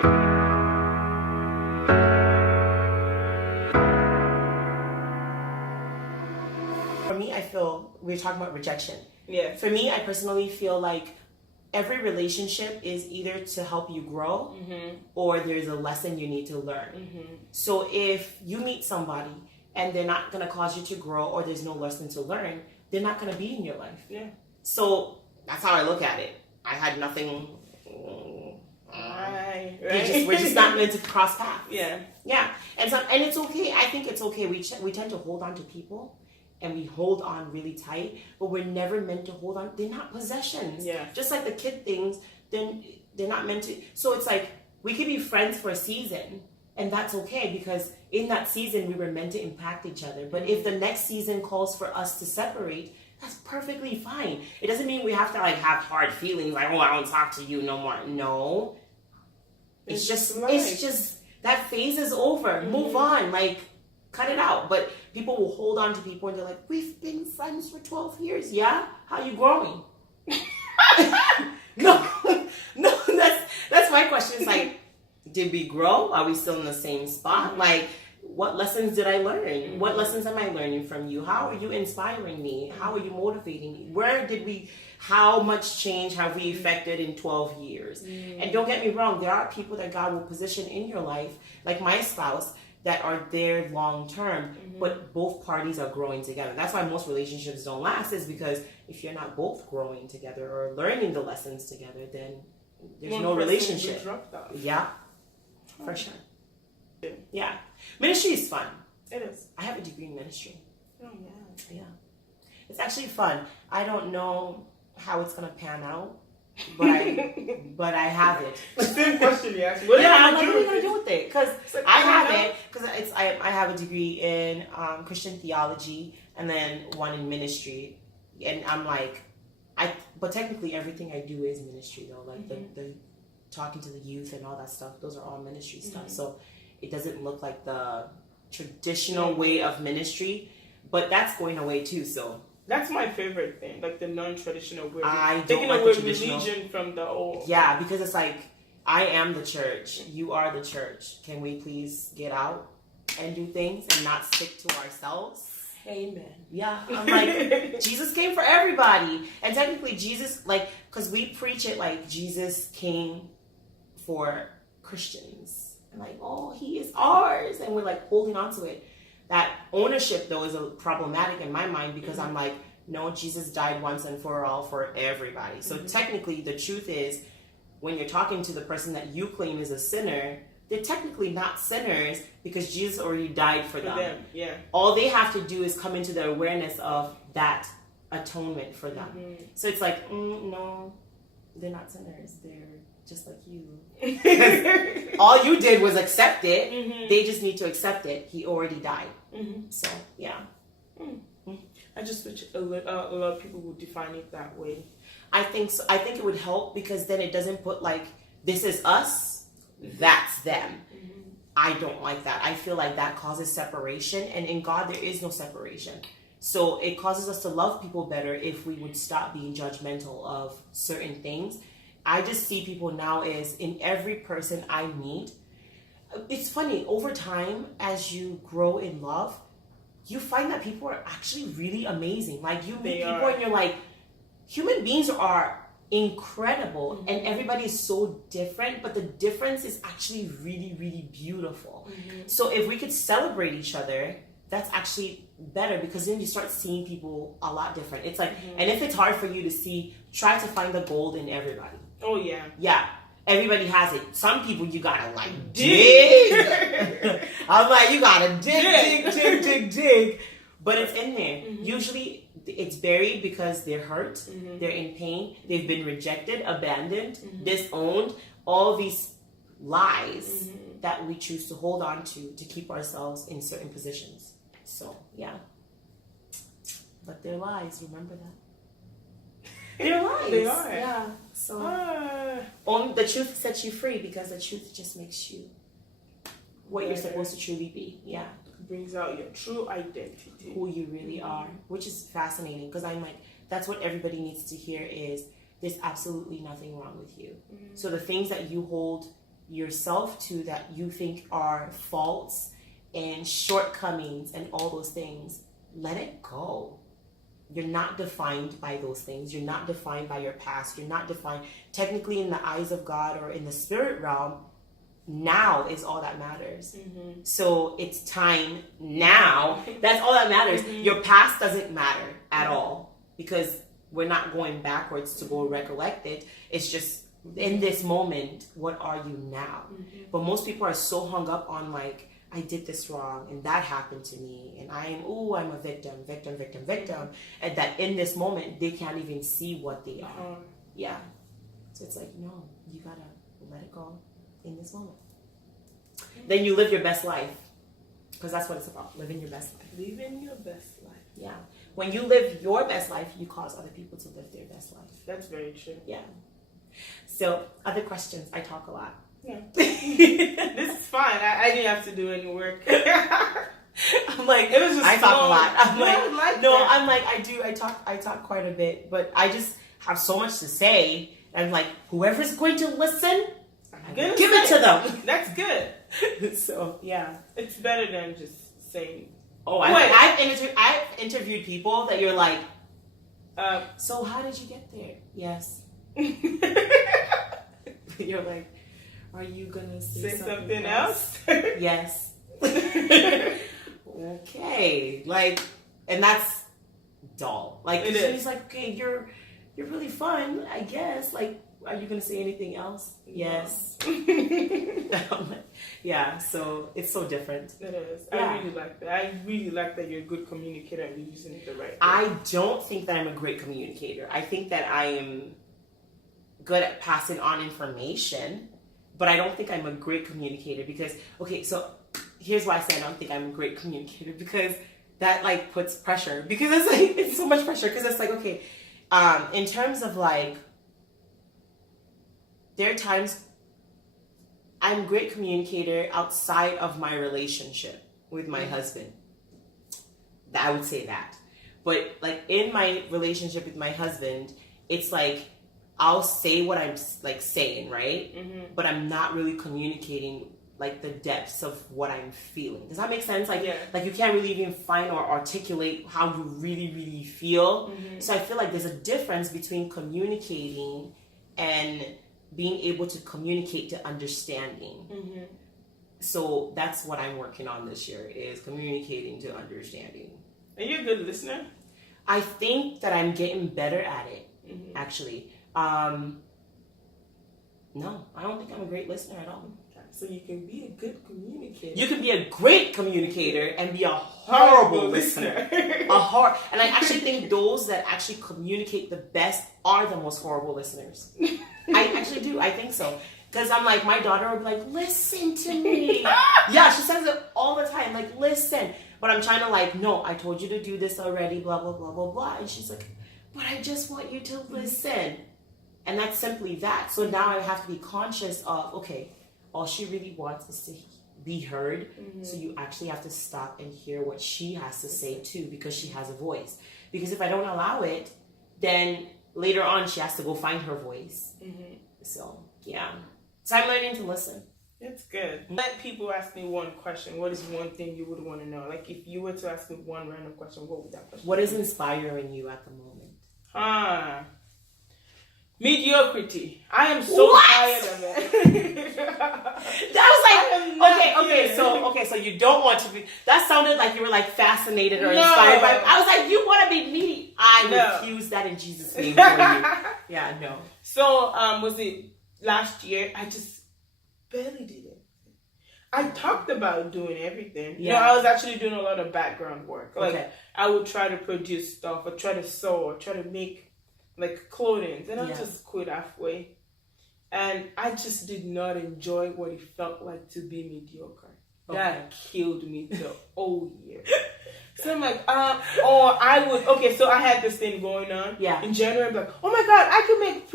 For me, I feel we're talking about rejection. Yeah. For me, I personally feel like every relationship is either to help you grow or there's a lesson you need to learn. So if you meet somebody and they're not going to cause you to grow or there's no lesson to learn, they're not going to be in your life. Yeah. So that's how I look at it. I had nothing. Right. We're just not meant to cross paths. Yeah. Yeah. And it's okay. I think it's okay. We tend to hold on to people and we hold on really tight, but we're never meant to hold on. They're not possessions. Yeah. Just like the kid things, then they're not meant to. So it's like we could be friends for a season, and that's okay because in that season we were meant to impact each other. But if the next season calls for us to separate, that's perfectly fine. It doesn't mean we have to like have hard feelings like, oh, I don't talk to you no more. No. It's just that phase is over. Move on. Like, cut it out. But people will hold on to people and they're like, we've been friends for 12 years. Yeah? How you growing? No, that's my question. It's like, did we grow? Are we still in the same spot? Like, what lessons did I learn? What lessons am I learning from you? How are you inspiring me? How are you motivating me? How much change have we effected in 12 years? And don't get me wrong, there are people that God will position in your life, like my spouse, that are there long term, but both parties are growing together. That's why most relationships don't last, is because if you're not both growing together or learning the lessons together, then there's no relationship. Yeah, for sure. Yeah. Ministry is fun. It is. I have a degree in ministry. Oh, yeah. Yeah. It's actually fun. I don't know how it's going to pan out, but I have it. Same question you asked. What are you going to do with it? Because I have it. Because I have a degree in Christian theology and then one in ministry. And I'm like, but technically everything I do is ministry though. Like the talking to the youth and all that stuff. Those are all ministry stuff. So it doesn't look like the traditional way of ministry, but that's going away too. So that's my favorite thing, like the non-traditional way. I don't taking like away the traditional religion from the old. Yeah, because it's like, I am the church. You are the church. Can we please get out and do things and not stick to ourselves? Amen. Yeah, I'm like, Jesus came for everybody. And technically Jesus, like, because we preach it like Jesus came for Christians. And like, oh, he is ours. And we're like holding on to it. That ownership, though, is problematic in my mind because I'm like, no, Jesus died once and for all for everybody. So technically, the truth is, when you're talking to the person that you claim is a sinner, they're technically not sinners because Jesus already died for them. Yeah. All they have to do is come into the awareness of that atonement for them. So it's like, no, they're not sinners. They're just like you. All you did was accept it. They just need to accept it. He already died. So, yeah. I just wish a lot of people would define it that way. I think so. I think it would help because then it doesn't put like, this is us, that's them. I don't like that. I feel like that causes separation, and in God there is no separation. So it causes us to love people better if we would stop being judgmental of certain things. I just see people now as in every person I meet. It's funny, over time, as you grow in love, you find that people are actually really amazing. Like, you meet people and you're like, human beings are incredible and everybody is so different, but the difference is actually really, really beautiful. So if we could celebrate each other, that's actually better because then you start seeing people a lot different. It's like, and if it's hard for you to see, try to find the gold in everybody. Oh, yeah. Yeah. Everybody has it. Some people you gotta like dig. I'm like, you gotta dig. But it's in there. Usually it's buried because they're hurt, they're in pain, they've been rejected, abandoned, disowned, all these lies that we choose to hold on to keep ourselves in certain positions. So, yeah. But they're lies, remember that. They're lies. They are. Yeah. So only the truth sets you free because the truth just makes you what you're supposed to truly be. Yeah. Brings out your true identity. Who you really are. Which is fascinating because I'm like, that's what everybody needs to hear is there's absolutely nothing wrong with you. So the things that you hold yourself to that you think are faults and shortcomings and all those things, let it go. You're not defined by those things. You're not defined by your past. You're not defined technically in the eyes of God or in the spirit realm. Now is all that matters. So it's time now. That's all that matters. Your past doesn't matter at all, because we're not going backwards to go recollect it. It's just in this moment, what are you now? But most people are so hung up on like, I did this wrong and that happened to me and I'm a victim, and that in this moment they can't even see what they are. Yeah. So it's like, no, you gotta let it go in this moment. Then you live your best life, because that's what it's about, living your best life. Living your best life. Yeah. When you live your best life, you cause other people to live their best life. That's very true. Yeah. So other questions. I talk a lot. Yeah. This is fine. I didn't have to do any work. I'm like, it was just I talk a lot. I'm I talk quite a bit, but I just have so much to say. And like, whoever's going to listen, give it to them. That's good. So yeah, it's better than just saying. Oh, I've interviewed people that you're like, so how did you get there? Yes. You're like, are you gonna say something else? Yes. Okay. Like, and that's dull. Like, it is. Like, okay, you're really fun, I guess. Like, are you gonna say anything else? Yes. Yeah. So it's so different. It is. Yeah. I really like that. I really like that you're a good communicator and you're using it the right way. I don't think that I'm a great communicator. I think that I am good at passing on information, but I don't think I'm a great communicator because, okay, so here's why I say I don't think I'm a great communicator, because that like puts pressure, because it's like, it's so much pressure, because it's like, okay, in terms of like, there are times I'm a great communicator outside of my relationship with my husband. I would say that. But like in my relationship with my husband, it's like, I'll say what I'm like saying, right? But I'm not really communicating like the depths of what I'm feeling. Does that make sense? Like, like you can't really even find or articulate how you really, really feel. So I feel like there's a difference between communicating and being able to communicate to understanding. So that's what I'm working on this year, is communicating to understanding. Are you a good listener? I think that I'm getting better at it, actually. No, I don't think I'm a great listener at all. So you can be a good communicator. You can be a great communicator and be a horrible listener. And I actually think those that actually communicate the best are the most horrible listeners. I actually do. I think so. Because I'm like, my daughter will be like, listen to me. Yeah, she says it all the time. Like, listen. But I'm trying to like, no, I told you to do this already, blah, blah, blah, blah, blah. And she's like, but I just want you to listen. And that's simply that. So now I have to be conscious of, okay, all she really wants is to be heard. So you actually have to stop and hear what she has to say too, because she has a voice. Because if I don't allow it, then later on she has to go find her voice. So, yeah. So I'm learning to listen. That's good. Let people ask me one question. What is one thing you would want to know? Like, if you were to ask me one random question, what would that question be? What is inspiring you at the moment? Mediocrity. I am so tired of it. That was like, okay, so you don't want to be, that sounded like you were like fascinated or inspired by, I was like, you want to be me? I refuse that in Jesus' name for you. Yeah, no. So, was it last year? I just barely did it. I talked about doing everything. Yeah. You know, I was actually doing a lot of background work. Like, I would try to produce stuff, or try to sew, or try to make like clothing, and I just quit halfway, and I just did not enjoy what it felt like to be mediocre. That killed me the whole year. So I'm like, so I had this thing going on. In January, I'm like, oh my god, I could make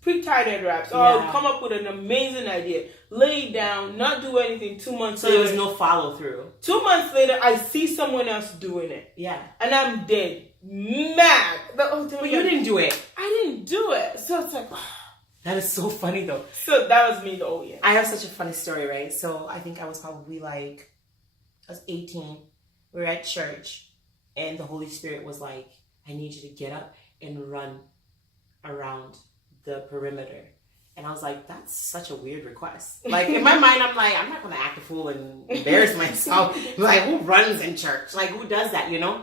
pre-tied head wraps. So I'll come up with an amazing idea, lay it down, not do anything. 2 months later, there was no follow through. 2 months later, I see someone else doing it. And I'm dead. Mad. But you didn't do it. I didn't do it. So it's like, That is so funny though. So that was me though, yeah. I have such a funny story, right? So I think I was probably I was 18. We were at church and the Holy Spirit was like, I need you to get up and run around the perimeter. And I was like, that's such a weird request. Like, in my mind, I'm like, I'm not going to act a fool and embarrass myself. Like, who runs in church? Like, who does that, you know?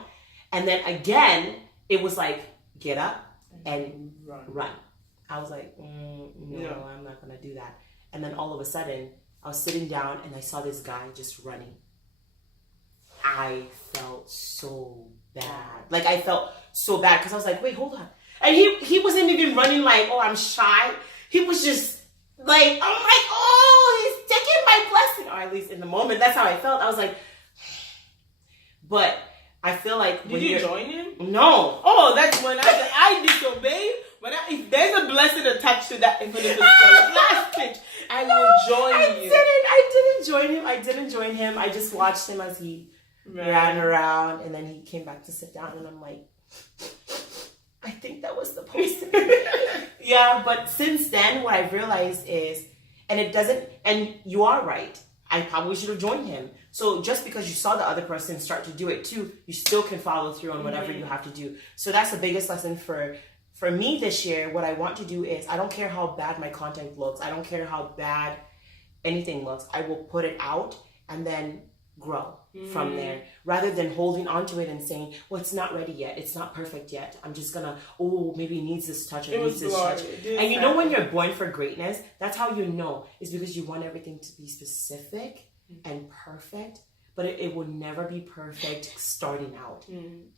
And then again, it was like, get up and run. I was like, no, I'm not going to do that. And then all of a sudden, I was sitting down and I saw this guy just running. I felt so bad. Like, I felt so bad because I was like, wait, hold on. And he wasn't even running like, oh, I'm shy. He was just like, I'm like, oh, he's taking my blessing. Or at least in the moment, that's how I felt. I was like, but I feel like Did you join him? No. Oh, that's when I disobeyed. But if there's a blessing attached to that, if it is the last pitch, I will join you. I didn't join him. I just watched him as he ran around, and then he came back to sit down, and I'm like, I think that was supposed to be. Yeah, but since then, what I've realized is, and you are right, I probably should have joined him. So just because you saw the other person start to do it too, you still can follow through on whatever you have to do. So that's the biggest lesson for me this year. What I want to do is, I don't care how bad my content looks. I don't care how bad anything looks. I will put it out and then grow from there, rather than holding on to it and saying, well, it's not ready yet, it's not perfect yet, I'm just gonna, maybe it needs this touch, or needs this touch. And you know when you're born for greatness, that's how you know, is because you want everything to be specific and perfect, but it will never be perfect starting out.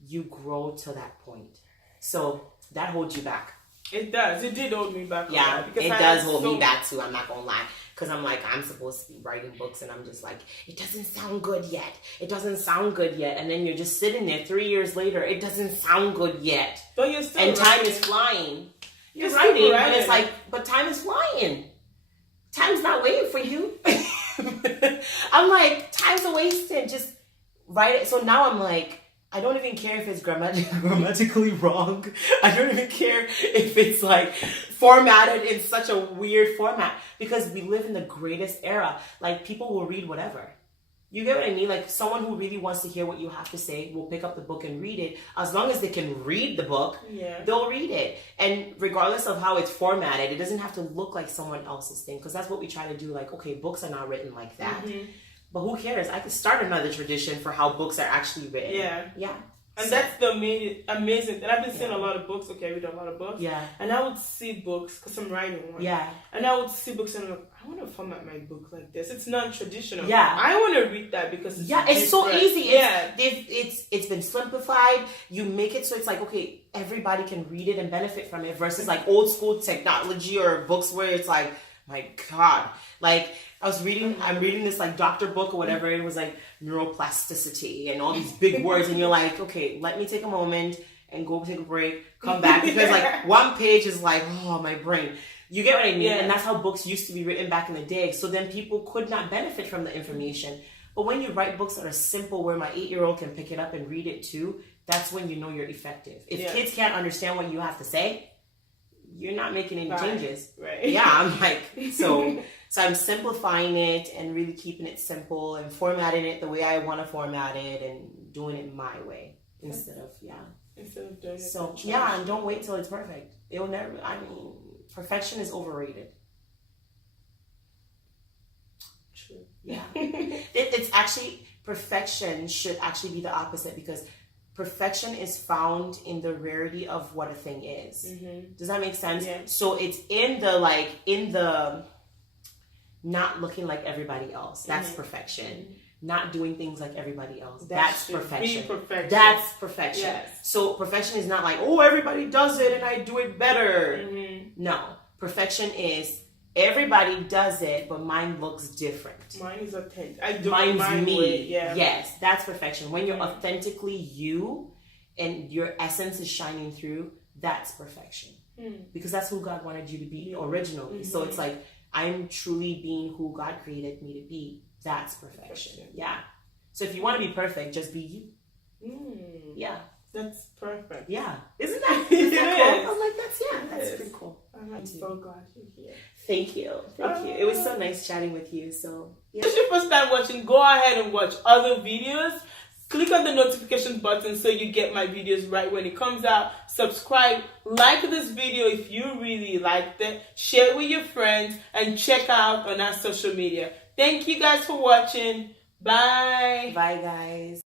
You grow to that point. So that holds you back. It does. It did hold me back. Yeah, it does hold me back too, I'm not gonna lie. Because I'm like, I'm supposed to be writing books, and I'm just like, it doesn't sound good yet. It doesn't sound good yet. And then you're just sitting there 3 years later, it doesn't sound good yet. But you're still and time is flying. You're writing, but it's like, but time is flying. Time's not waiting for you. I'm like, time's a wasted. Just write it. So now I'm like, I don't even care if it's grammatically wrong. I don't even care if it's like formatted in such a weird format, because we live in the greatest era. Like, people will read whatever. You get what I mean? Like, someone who really wants to hear what you have to say will pick up the book and read it. As long as they can read the book, they'll read it. And regardless of how it's formatted, it doesn't have to look like someone else's thing, because that's what we try to do. Like, okay, books are not written like that. But who cares? I could start another tradition for how books are actually written. Yeah. And that's the amazing. And I've been seeing a lot of books. Okay, I read a lot of books. Yeah. And I would see books, because I'm writing one. Yeah. And I would see books and I'm like, I want to format my book like this. It's non-traditional. Yeah. I want to read that because it's it's so easy. It's been simplified. You make it so it's like, okay, everybody can read it and benefit from it, versus like old school technology or books where it's like, my God, like I'm reading this like doctor book or whatever. It was like neuroplasticity and all these big words. And you're like, okay, let me take a moment and go take a break, come back. Because like one page is like, oh, my brain. You get what I mean? Yeah. And that's how books used to be written back in the day. So then people could not benefit from the information. But when you write books that are simple, where my 8-year-old can pick it up and read it too, that's when you know you're effective. If kids can't understand what you have to say, you're not making any changes. Right. Yeah, I'm like, so I'm simplifying it and really keeping it simple and formatting it the way I want to format it and doing it my way instead of doing it. So and don't wait till it's perfect. It'll never. I mean, perfection is overrated. True. Yeah. It's actually, perfection should actually be the opposite, because perfection is found in the rarity of what a thing is. Does that make sense? Yeah. So it's in the not looking like everybody else. That's perfection. Not doing things like everybody else. That's perfection. That's perfection. Yes. So perfection is not like, oh, everybody does it and I do it better. No. Perfection is, everybody does it, but mine looks different. Mine is authentic. I do mine's me. Way, yes, that's perfection. When you're authentically you and your essence is shining through, that's perfection. Because that's who God wanted you to be originally. So it's like, I'm truly being who God created me to be. That's perfection. Yeah. So if you want to be perfect, just be you. Yeah. That's perfect. Yeah. Isn't that cool? I'm like, that's pretty cool. I'm so glad you're here. Thank you. Thank you. It was so nice chatting with you. So, yeah. If it's your first time watching, go ahead and watch other videos. Click on the notification button so you get my videos right when it comes out. Subscribe, like this video if you really liked it. Share it with your friends and check out on our social media. Thank you guys for watching. Bye. Bye, guys.